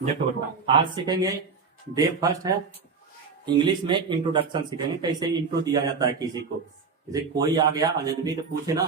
देखो बेटा, आज सीखेंगे डे फर्स्ट है, इंग्लिश में इंट्रोडक्शन सीखेंगे, कैसे इंट्रो दिया जाता है किसी को। जैसे कोई आ गया अजनबी तो पूछे ना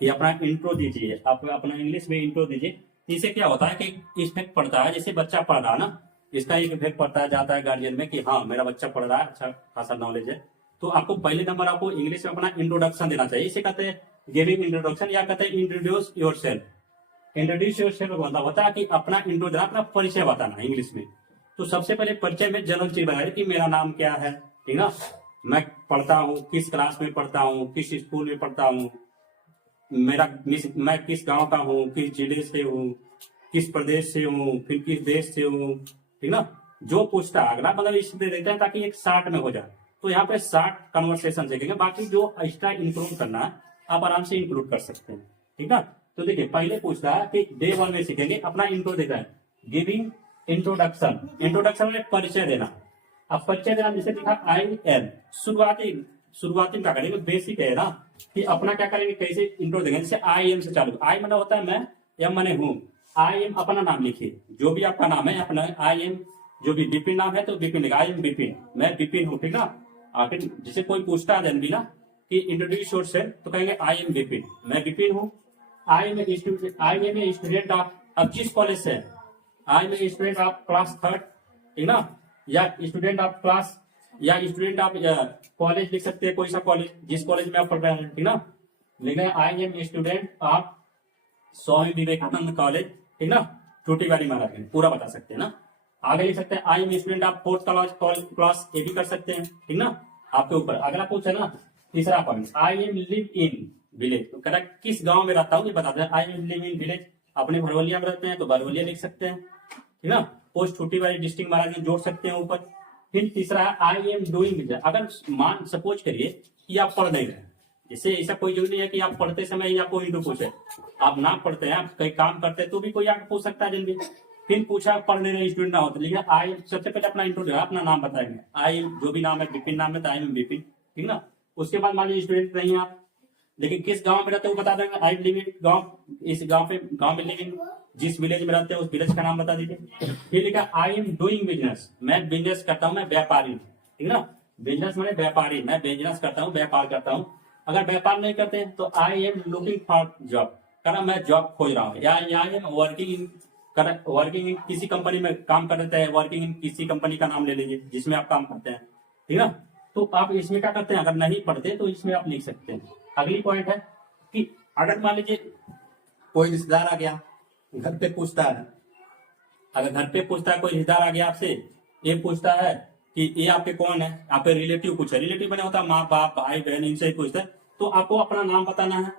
कि अपना इंट्रो दीजिए, आप अपना इंग्लिश में इंट्रो दीजिए। इससे क्या होता है कि इफेक्ट पड़ता है, जैसे बच्चा पढ़ रहा है ना, इसका एक इफेक्ट पड़ता है, जाता है गार्जियन में कि हाँ मेरा बच्चा पढ़ रहा है, अच्छा खासा नॉलेज है। तो आपको पहले नंबर आपको इंग्लिश में अपना इंट्रोडक्शन देना चाहिए। इसे कहते हैं गिविंग इंट्रोडक्शन, या कहते हैं introduce your self. Introduce your self मतलब होता है कि अपना इंट्रो देना, अपना परिचय बताना इंग्लिश में। तो सबसे पहले परिचय में जनरल चीज बताइए कि मेरा नाम क्या है, ठीक ना, मैं पढ़ता हूँ किस क्लास में पढ़ता हूँ, किस स्कूल में पढ़ता हूँ, मैं किस गांव का हूँ, किस जिले से हूँ, किस प्रदेश से हूँ, फिर किस देश से हूँ, ठीक ना। जो पूछता है अगला मतलब इसलिए देते हैं ताकि एक शार्ट में हो जाए। तो यहाँ पे शार्ट कन्वर्सेशन सीखेंगे, बाकी जो एक्स्ट्रा इंक्लूड करना है आप आराम से इंक्लूड कर सकते हैं, ठीक ना। तो देखिए पहले पूछता है कि डे वन में सीखेंगे अपना इंट्रो देता है, गिविंग इंट्रोडक्शन। इंट्रोडक्शन में परिचय देना। अब परिचय देना जैसे लिखा आई एम, शुरुआती क्या करेंगे, बेसिक है ना, कि अपना क्या करेंगे, कैसे इंट्रो देंगे। जैसे आई एम से चालू, आई मतलब होता है मैं, एम माने हूँ। आई एम अपना नाम लिखिए, जो भी आपका नाम है अपना। आई एम जो भी विपिन नाम है तो विपिन लिखा, आई एम विपिन, मैं विपिन हूँ, ठीक ना। आखिर जैसे कोई पूछता है भी ना कि इंट्रोड्यूस योरसेल्फ, तो कहेंगे आई एम विपिन, मैं विपिन हूँ। I am a student of, अब जिस कॉलेज से, I am student of class third, ठीक ना, या स्टूडेंट ऑफ क्लास, या स्टूडेंट ऑफ कॉलेज लिख सकते हैं, कोई सा कॉलेज, जिस कॉलेज में आप पढ़ रहे हैं, ठीक ना। लिख रहे हैं I am student of Swami Vivekananda college, ठीक ना, छोटी वाली महाराज में पूरा बता सकते हैं ना। आगे लिख सकते हैं I am student of fourth class, ये भी कर सकते हैं, ठीक ना, आपके ऊपर। अगला पूछे ना तीसरा point, I am live in village, तो करेक्ट किस गांव में रहता हूँ ये बताते हैं, I am live in village. अपने भरवलिया में रहते हैं तो भरवलिया लिख सकते हैं, ठीक ना। पोस्ट छोटी वाली डिस्ट्रिक्ट महाराज में जोड़ सकते हैं ऊपर। फिर तीसरा है आई एम डूइंग, अगर मान सपोज करिए कि आप पढ़ नहीं रहे, जैसे ऐसा कोई जरूरी नहीं है कि आप पढ़ते समय ही आपको इंट्रो पूछे, आप ना पढ़ते हैं, आप कहीं काम करते हैं तो भी कोई आपको पूछ सकता है जल्दी। फिर पूछा पढ़ने रहे स्टूडेंट ना होते, लेकिन आई सबसे पहले अपना इंट्रो देगा, अपना नाम बताएंगे, आई जो भी नाम है, विपिन नाम है तो आई एम विपिन, ठीक ना। उसके बाद मान लीजिए स्टूडेंट नहीं आप, लेकिन किस गांव में रहते हैं वो बता देंगे, आई लिव इन गांव, इस गांव में लिव इन, जिस विलेज में रहते हैं उस विलेज का नाम बता दीजिए। फिर लिखा आई एम डूइंग बिजनेस, मैं बिजनेस करता हूँ, मैं व्यापारी हूँ, ठीक ना। बिजनेस मैंने व्यापारी, मैं बिजनेस करता हूँ, व्यापार करता हूँ। अगर व्यापार नहीं करते हैं तो I am looking for job, करना मैं जॉब खोज रहा हूँ, या आई एम वर्किंग इन किसी कंपनी में काम कर रहे हैं, वर्किंग इन किसी कंपनी का नाम ले लीजिए जिसमें आप काम करते हैं, ठीक ना। तो आप इसमें क्या करते हैं, अगर नहीं पढ़ते तो इसमें आप लिख सकते हैं। अगली पॉइंट है कि अगर मान लीजिए कोई रिश्तेदार आ गया घर पे पूछता है, अगर घर पे पूछता है कोई रिश्तेदार आ गया आपसे, ये पूछता है कि ये आपके कौन है, आपके रिलेटिव पूछे, रिलेटिव बने होता है माँ बाप भाई बहन, इनसे ही पूछता है। तो आपको अपना नाम बताना है,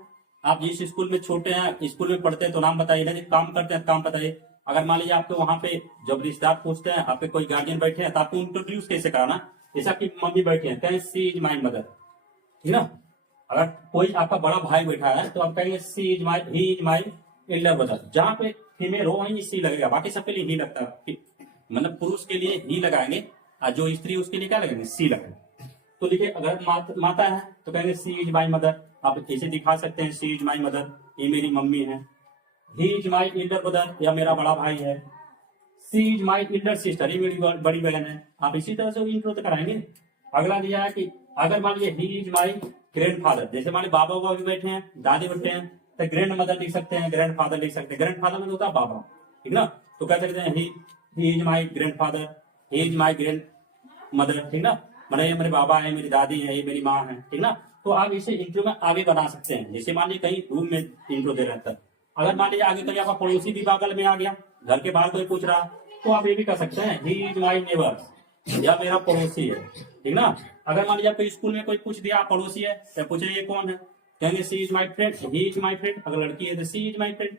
आप जिस स्कूल में छोटे हैं स्कूल में पढ़ते हैं तो नाम बताइए, नहीं काम करते हैं काम बताइए। अगर मान लीजिए आपके वहां पे जब रिश्तेदार पूछते हैं, आपके कोई गार्जियन बैठे हैं तो आपको इंट्रोड्यूस कैसे कराना, जैसा कि मम्मी बैठे हैं कहें सी इज माई मदर, ठीक ना। अगर कोई आपका बड़ा भाई बैठा है तो आप कहेंगे she is my, he is my elder brother. जहां पे फीमेल हो वहीं सी लगेगा, बाकी सबके लिए ही लगता है, मतलब पुरुष के लिए ही लगाएंगे और जो स्त्री उसके लिए क्या लगेंगे, सी लगेंगे। तो देखिए अगर माता है तो कहेंगे सी इज माई मदर, आप ऐसे दिखा सकते हैं सी इज माई मदर, ये मेरी मम्मी है। ही इज माई एल्डर ब्रदर, या मेरा बड़ा भाई है। She is my elder sister, ये मेरी बड़ी बहन है। आप इसी तरह से इंट्रो तो कराएंगे। अगला दिया है कि अगर मान लीजिए ही इज माई ग्रैंड फादर, जैसे मान लीजिए बाबा भी बैठे हैं, दादी बैठे हैं, तो ग्रैंड मदर लिख सकते हैं, ग्रैंड फादर लिख सकते हैं। ग्रैंड फादर में होता है बाबा, ठीक ना। तो कह सकते हैं ही is my grand father, he is my grand mother, ठीक ना। मतलब ये मेरे बाबा है, मेरी दादी है, ये मेरी माँ है, ठीक ना। तो आप इसे इंट्रो में आगे बना सकते हैं। जैसे मान लीजिए कहीं रूम में इंट्रो दे रहा था, अगर मान लीजिए आगे कहीं आपका पड़ोसी भी बगल में आ गया, घर के बाहर कोई पूछ रहा, तो आप ये भी कर सकते हैं, ही इज माई नेबर, या मेरा पड़ोसी है, ठीक ना। अगर मान लीजिए आपको स्कूल में कोई पूछ दिया पड़ोसी है, तो पूछे ये कौन है, कहेंगे she is my friend, he is my friend. अगर लड़की है तो सी इज माई फ्रेंड,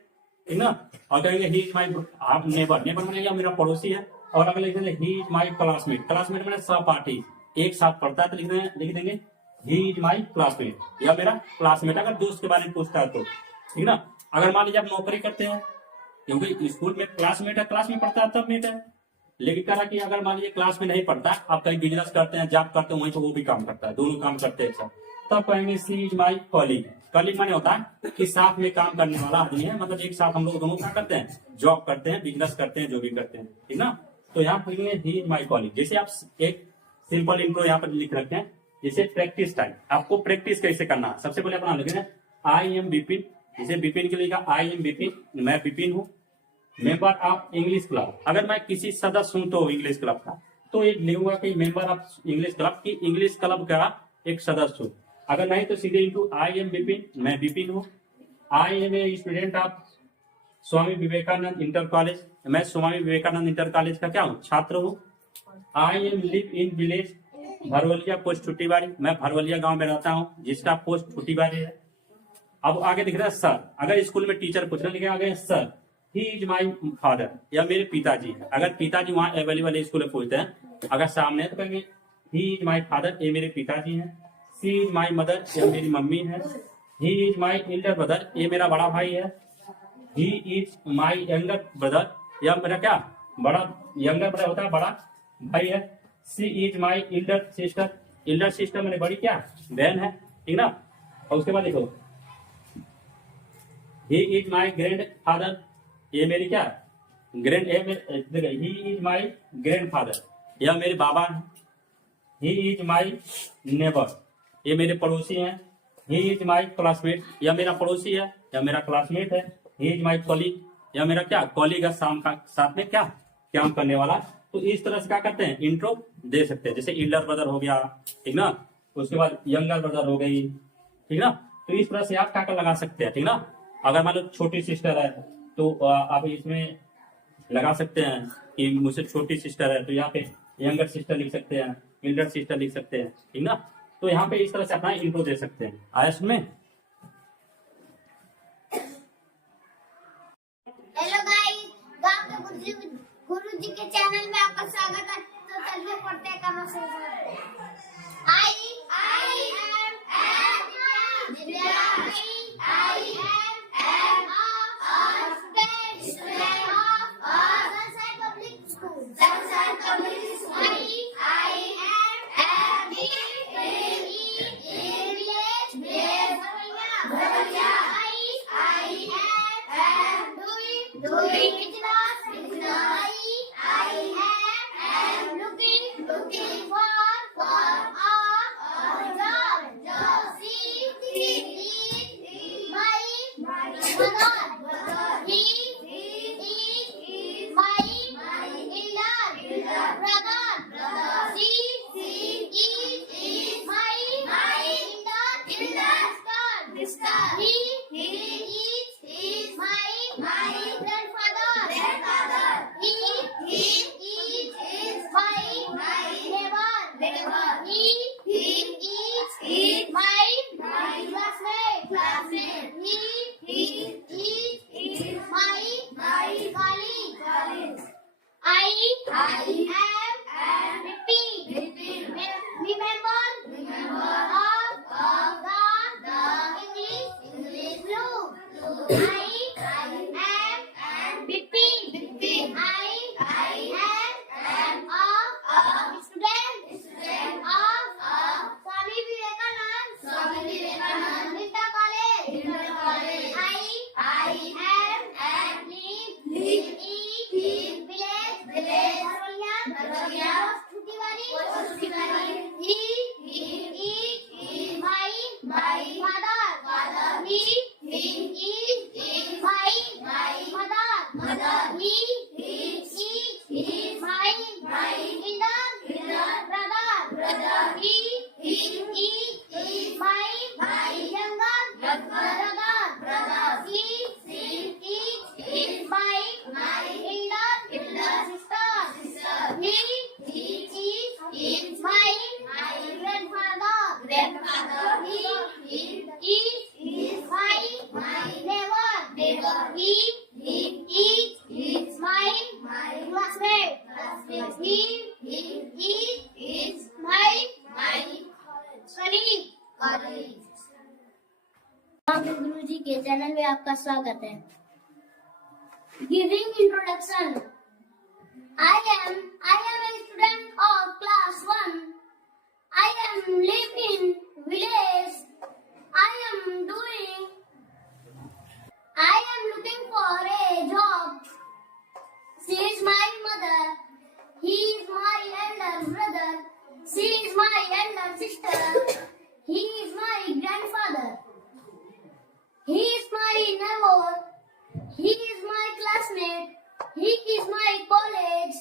ठीक ना। और कहेंगे ही इज माई, आप नेबर, नेबर माने मेरा पड़ोसी है। और अगर लिख देंगे ही इज माई क्लासमेट, क्लासमेट मैंने सहपाठी, एक साथ पढ़ता है तो लिख देंगे ही इज माई क्लासमेट, या मेरा क्लासमेट, अगर दोस्त के बारे में पूछता है तो, ठीक ना। अगर मान लीजिए आप नौकरी करते हैं, क्योंकि स्कूल में क्लासमेट है, क्लास में पढ़ता है तब मेट है, लेकिन कह रहा कि अगर मान लीजिए क्लास में नहीं पढ़ता, आप कहीं बिजनेस करते हैं, जॉब करते हैं, वहीं पर वो भी काम करता है, दोनों काम करते हैं एक साथ, तब कहेंगे she is my colleague, colleague माने होता है कि साथ में काम करने वाला आदमी है, मतलब एक साथ हम लोग दोनों क्या करते हैं, जॉब करते हैं, बिजनेस करते हैं, जो भी करते हैं, ठीक ना। तो यहाँ पर ही इज माई कॉलीग, जैसे आप एक सिंपल इंट्रो यहाँ पर लिख रखे हैं, जैसे प्रैक्टिस टाइम, आपको प्रैक्टिस कैसे करना है। सबसे पहले अपना लिखे आई एम बिपिन, जैसे बिपिन के लिए आई एम बिपिन, मैं बिपिन हूँ, मेंबर ऑफ इंग्लिश क्लब। अगर मैं किसी सदस्य हूं तो इंग्लिश क्लब का, तो ये लिखूंगा कि मेंबर ऑफ इंग्लिश क्लब की, इंग्लिश क्लब का एक सदस्य हूं। अगर नहीं तो सीधे इंटू आई एम बिपिन, मैं बिपिन हूँ। I am a student of Swami Vivekananda inter college, मैं स्वामी विवेकानंद इंटर कॉलेज का क्या हूँ, छात्र हूँ। I am live in village Bharwaliya post Chhuttibari, मैं भरवलिया गांव में रहता हूँ, जिसका पोस्ट छुट्टीबाड़ी है। अब आगे दिख रहा है सर, अगर स्कूल में टीचर पूछ रहे लिखे आगे sir, he is my father, या मेरे पिताजी है। अगर पिताजी वहां अवेलेबल है स्कूल में पूछते हैं, अगर सामने है तो कहेंगे ही इज माई फादर, ये मेरे पिताजी हैं। सी इज माई मदर, ये मेरी मम्मी है। ही इज माई एल्डर ब्रदर, ये मेरा बड़ा भाई है। ही इज माई यंगर ब्रदर, या मेरा क्या बड़ा यंगर ब्रदर होता है, बड़ा भाई है। She is my elder sister, elder sister मेरी बड़ी क्या बहन है, ठीक ना। और उसके बाद देखो ही इज माई ग्रैंड फादर, ये मेरी क्या grand, he is my grand father, यह मेरे बाबा हैं। ही इज माई नेबर, ये मेरे पड़ोसी हैं। ही इज माई क्लासमेट, यह मेरा पड़ोसी है, यह मेरा क्लासमेट है। ही इज माई कॉलीग, यह मेरा क्या कॉलीग है, शाम का साथ में क्या काम करने वाला। तो इस तरह से क्या करते हैं, इंट्रो दे सकते हैं। जैसे एल्डर ब्रदर हो गया, ठीक ना, उसके बाद यंगर ब्रदर हो गई, ठीक ना। तो इस तरह से आप क्या लगा सकते हैं, ठीक ना। अगर मान लो छोटी सिस्टर है तो आप इसमें लगा सकते हैं कि मुझसे छोटी सिस्टर है, तो यहाँ पे यंगर सिस्टर लिख सकते हैं, एल्डर सिस्टर लिख सकते हैं, ठीक ना। तो यहाँ पे इस तरह से अपना इंट्रो दे सकते हैं। आया सुनने। हेलो गाइस, गांव के गुरुजी के चैनल में आपका स्वागत है। तो चलिए पढ़ते हैं conversation. I am Vidya, I am a student of Sunshine Public School. Sunshine Public School. I am living in village Bharwaliya. I am doing business. I am looking for a job. She is my mother. He is my elder brother. She is my elder sister. He is my grandfather. He is my neighbor. He is my classmate. He is my colleague. I am repeat. Remember of the English blue. I am repeat. I am a student of Swami Vivekanand Inter College. I am live in village Bharwaliya Chuttiwadi. He is my father. He is my mother. He is my elder brother. He is my younger brother. He is my elder sister. He is my grandfather. He is my neighbor. He is my classmate. He is my colleague. गुरुजी के channel में आपका स्वागत है। Giving introduction. I am a student of class 1. I am live in village. I am doing a job. She is my mother. He is my elder brother. She is my elder sister. He is my grandfather. He is my neighbor. He is my classmate. He is my college.